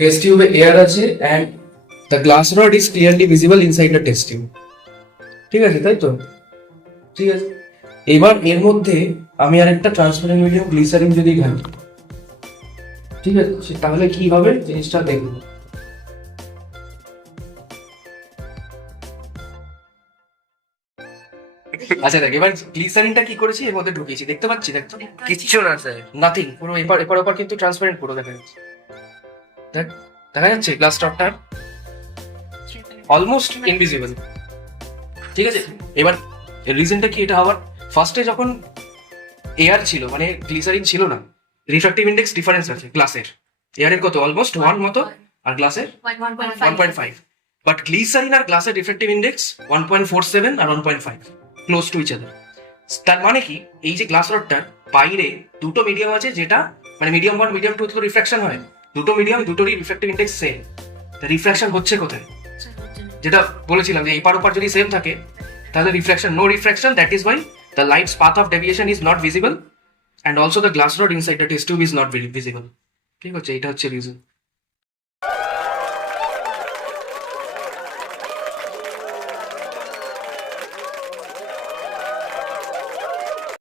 Test টিউবে air আছে and the glass rod is clearly visible inside the test tube. ঠিক আছে, তাই তো? ঠিক আছে, এবার এর মধ্যে আমি আরেকটা ট্রান্সপারেন্ট মিডিয়াম গ্লিসারিন যদি ঘালি, ঠিক আছে, তাহলে কি হবে জিনিসটা দেখবো। আচ্ছা দেখ, এবার গ্লিসারিনটা কি করেছি এর মধ্যে ঢুকিয়েছি, দেখতে পাচ্ছি? দেখতো কিচ্ছু না স্যার। নাথিং, পুরো এপার এপার ওপার কিন্তু ট্রান্সপারেন্ট পুরো দেখা যাচ্ছে। দেখ, দেখা যাচ্ছে গ্লাস টপটা অলমোস্ট ইনভিজিবল। ঠিক আছে, এবার রিজনটা কি এটা হওয়ার? ফার্স্টে যখন এয়ার ছিল, মানে গ্লিসারিন ছিল না, রিফ্র্যাক্টিভ ইন্ডেক্স ডিফারেন্স আছে গ্লাসের। এয়ারের কত? অলমোস্ট 1 মতো, আর গ্লাসের 1.5। বাট গ্লিসারিন আর গ্লাসের রিফ্র্যাক্টিভ ইন্ডেক্স 1.47 আর 1.5, ক্লোজ টু ইচ আদার। তার মানে কি, এই যে গ্লাস রডটার বাইরে দুটো মিডিয়াম আছে, যেটা মানে মিডিয়াম 1 মিডিয়াম 2 তো রিফ্র্যাকশন হয়, দুটো মিডিয়াম দুটোরই রিফ্র্যাক্টিভ ইন্ডেক্স সেম। রিফ্র্যাকশন হচ্ছে কোথায়? যেটা বলেছিলাম যে এপার ওপার যদি সেম থাকে তাহলে refraction, no refraction, that is why the light's path of deviation is not visible and also the glass rod inside the test tube is not visible. ঠিক আছে, এটা হচ্ছে রিজন।